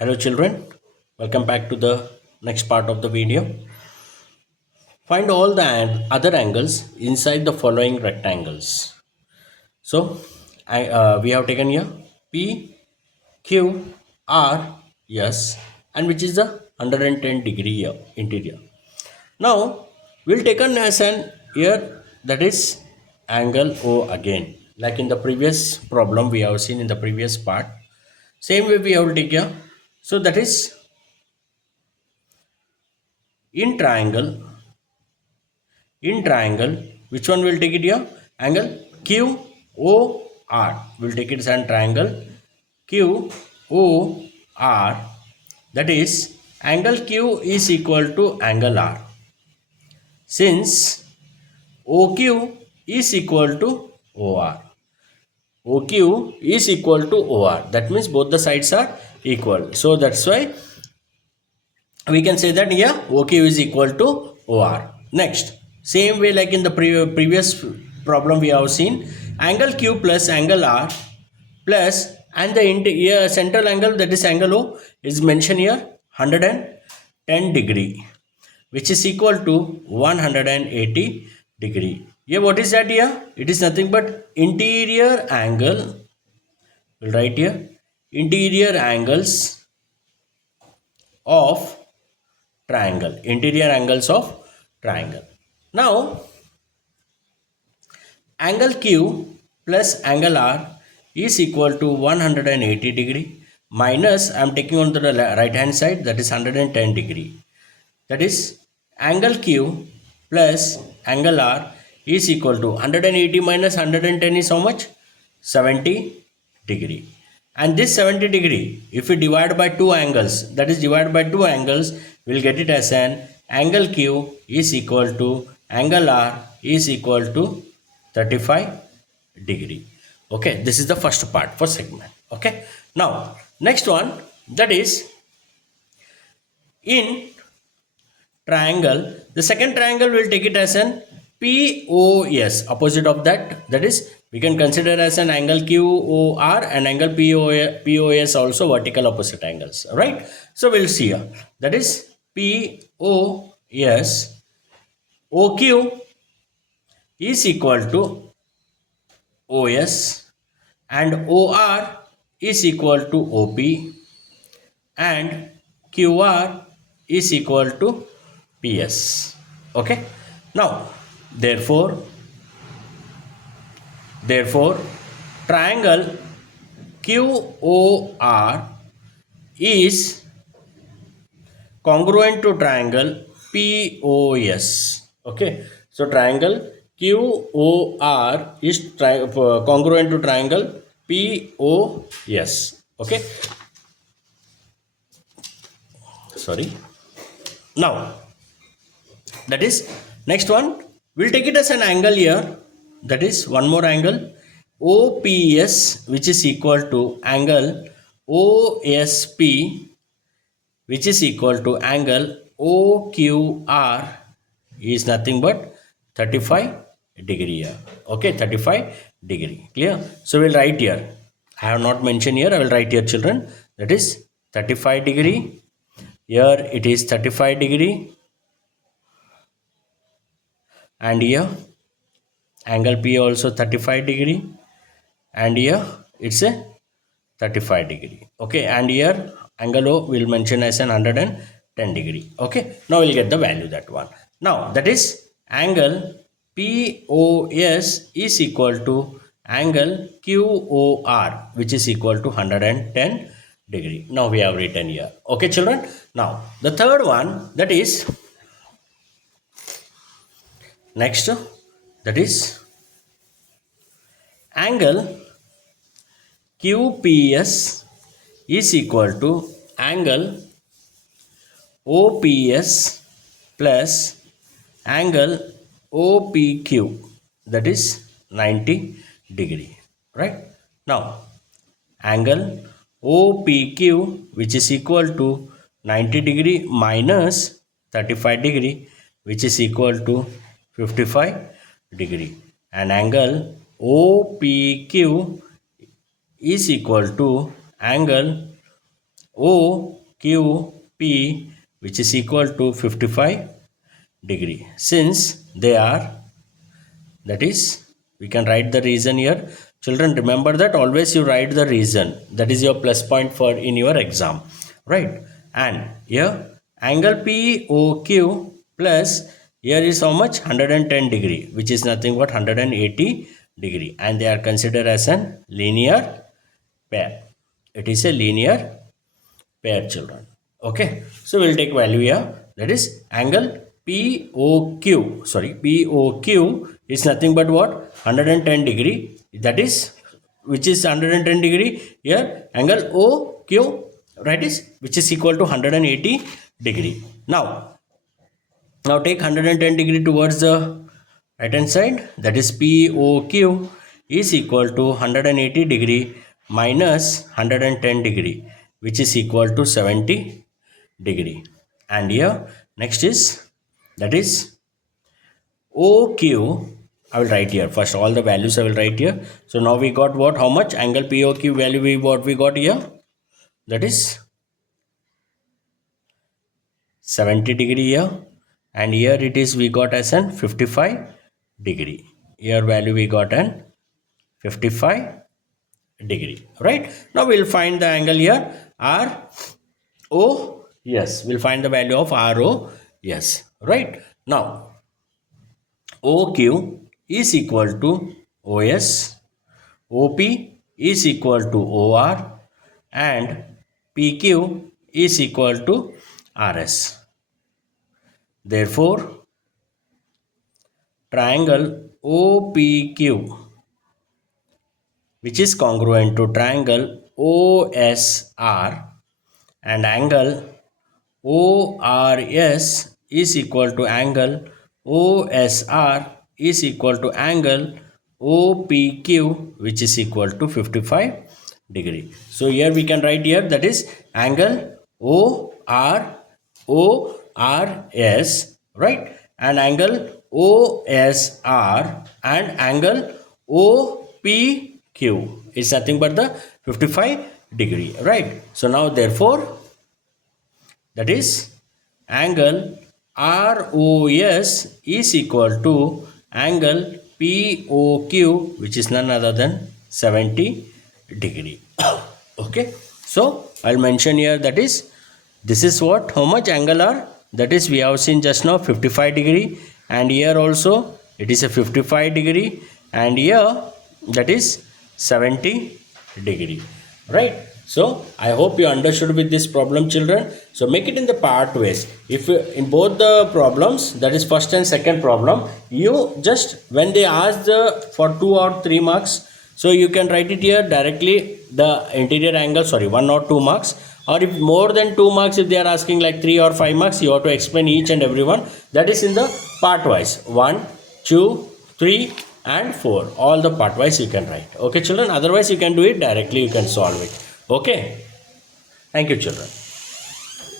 Hello children, welcome back to the next part of the video. Find all the other angles inside the following rectangles. So we have taken here P, Q, R, S, and which is the 110 degree interior. Now we'll take on as an here that is angle O again. Like in the previous problem we have seen in the previous part. Same way we have to take here. So that is in triangle, which one will take it here? Angle QOR. We'll take it as an triangle QOR. That is angle Q is equal to angle R. Since OQ is equal to OR. OQ is equal to OR. That means both the sides are equal. So that's why we can say that here OQ is equal to OR. Next, same way like in the previous problem we have seen, angle Q plus angle R plus and the central angle, that is angle O, is mentioned here 110 degree, which is equal to 180 degree. Here what is that here? It is nothing but interior angle. We'll write here interior angles of interior angles of triangle. Now angle Q plus angle R is equal to 180 degree minus, I am taking on the right hand side, that is 110 degree. That is angle Q plus angle R is equal to 180 minus 110 is how much? 70 degree. And this 70 degree, if we divide by two angles, that is divide by two angles, we will get it as an angle Q is equal to angle R is equal to 35 degree. Okay, this is the first part for segment. Okay, now next one, that is in triangle, the second triangle will take it as an POS, opposite of that, that is we can consider as an angle QOR and angle POS also vertical opposite angles, right? So we'll see here, that is POS, OQ is equal to OS and OR is equal to OP and QR is equal to PS. Okay, now therefore triangle QOR is congruent to triangle POS. Okay, so triangle QOR is congruent to triangle POS. Okay, sorry. Now that is next one, we'll take it as an angle here, that is one more angle OPS, which is equal to angle OSP, which is equal to angle OQR, is nothing but 35 degree here. Okay, 35 degree. Clear? So we'll write here, I have not mentioned here, I will write here children, that is 35 degree. Here it is 35 degree and here angle P also 35 degree and here it's a 35 degree. Okay, and here angle O will mention as an 110 degree. Okay, now we'll get the value, that one. Now that is angle POS is equal to angle QOR, which is equal to 110 degree. Now we have written here. Okay children, now the third one, that is next, that is angle QPS is equal to angle OPS plus angle OPQ, that is 90 degree, right? Now angle OPQ, which is equal to 90 degree minus 35 degree, which is equal to 55 degree, and angle OPQ is equal to angle OQP, which is equal to 55 degree. Since they are, that is, we can write the reason here. Children, remember that always you write the reason. That is your plus point for in your exam, right? And here angle POQ plus here is how much? 110 degree, which is nothing but 180 degree, and they are considered as an linear pair. It is a linear pair, children. Okay, so we'll take value here. That is angle POQ is nothing but what? 110 degree. That is, which is 110 degree. Here angle OQ, right, is which is equal to 180 degree. Now take 110 degree towards the right hand side. That is POQ is equal to 180 degree minus 110 degree, which is equal to 70 degree. And here next is, that is OQ. I will write here first all the values I will write here. So now we got what? How much? Angle POQ value we got here? That is 70 degree here, and here it is we got as an 55 degree. Here value we got an 55 degree, right? Now we'll find the angle here RO. Yes, we'll find the value of RO. Yes, right. Now OQ is equal to OS, OP is equal to OR, and PQ is equal to RS. Therefore, triangle OPQ, which is congruent to triangle OSR, and angle ORS is equal to angle OSR is equal to angle OPQ, which is equal to 55 degree. So here we can write here, that is angle ORS, right, and angle OSR and angle OPQ is nothing but the 55 degree, right? So now therefore, that is angle ROS is equal to angle POQ, which is none other than 70 degree. Okay, so I'll mention here, that is, this is what, how much angle are, that is we have seen just now 55 degree, and here also it is a 55 degree, and here that is 70 degree, right? So I hope you understood with this problem, children. So make it in the part ways. If in both the problems, that is first and second problem, you just, when they ask for 2 or 3 marks, so you can write it here directly, the interior angle, 1 or 2 marks. Or if more than 2 marks, if they are asking like 3 or 5 marks, you have to explain each and every one. That is in the part wise, 1, 2, 3 and 4. All the part wise you can write. Okay, children. Otherwise you can do it directly, you can solve it. Okay. Thank you, children.